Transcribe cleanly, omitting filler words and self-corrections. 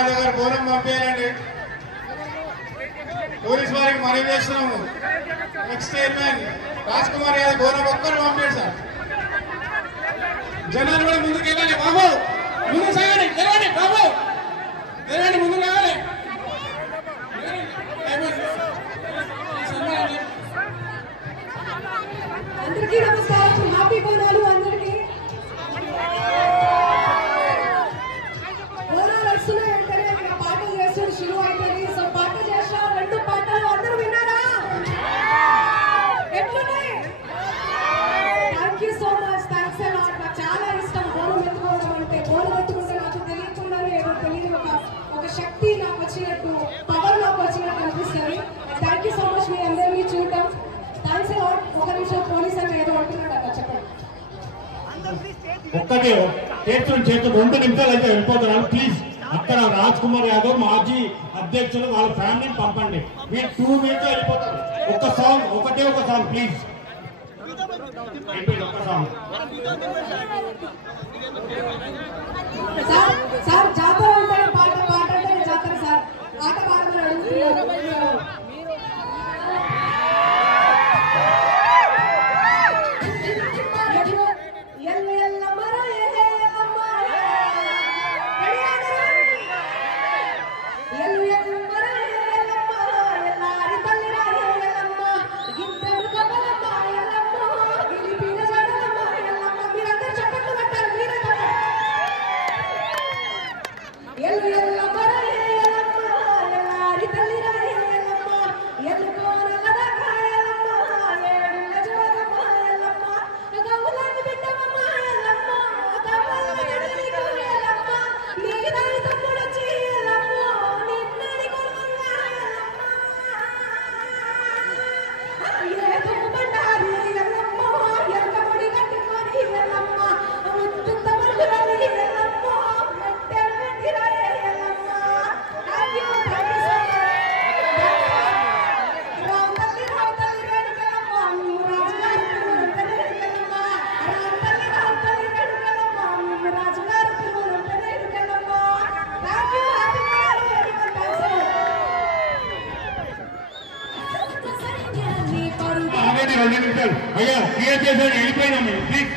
యాదవ్ గారు బోనం పంపించాలండి. పోలీస్ వారికి మనవి చేస్తున్నాము. ఎక్స్ చైర్మన్ రాజ్ కుమార్ యాదవ్ బోనం ఒక్కరు పంపించారు సార్. జనాలు కూడా ముందుకు వెళ్ళాలి బాబు, ముందుకు సాగండి, వెళ్ళండి బాబు, వెళ్ళండి, ముందుకు రావాలి. అందరికీ నమస్కారం, హ్యాపీ బోనాలు అందరికీ. బోనాలు వస్తున్నాయి వెంటనే ఇక్కడ పాటలు చేస్తుంది షురు అయిపోయింది. సో పాట చేసిన 2 పాటలు అందరూ విన్నారా? ఎట్లున్నాయి? Thank you so much, thanks a lot. నాకు చాలా ఇష్టం బోనం ఎత్తుకోవడం అంటే. బోనం ఎత్తుకుంటే నాకు తెలియకుండానే ఏదో తెలియదు ఒక శక్తి నాకు వచ్చినట్టు, పవర్ నాకు వచ్చినట్టు అనిపిస్తుంది. థ్యాంక్ యూ సో మచ్ మీ అందరినీ చూడటం. Thanks a lot. ఒక నిమిషం పోలీస్ అని ఏదో అంటున్నాడు అక్కడ చెప్పండి. ఒక్కటే చేతులు 2 నిమిషాలు అయితే వెళ్ళిపోతున్నారు ప్లీజ్. అక్కడ రాజ్ కుమార్ యాదవ్ మాజీ అధ్యక్షులు వాళ్ళ ఫ్యామిలీని పంపండి. మీరు 2 మినిట్స్ వెళ్ళిపోతారు. ఒక సాంగ్ ప్లీజ్. ఒక సాంగ్ సార్ జాతర అంటే పాట అంటే జాతర సార్. ఆట పాడమని అడుగుతున్నారు. అయ్యా క్లియర్ చేశాడు, వెళ్ళిపోయినా ప్లీజ్.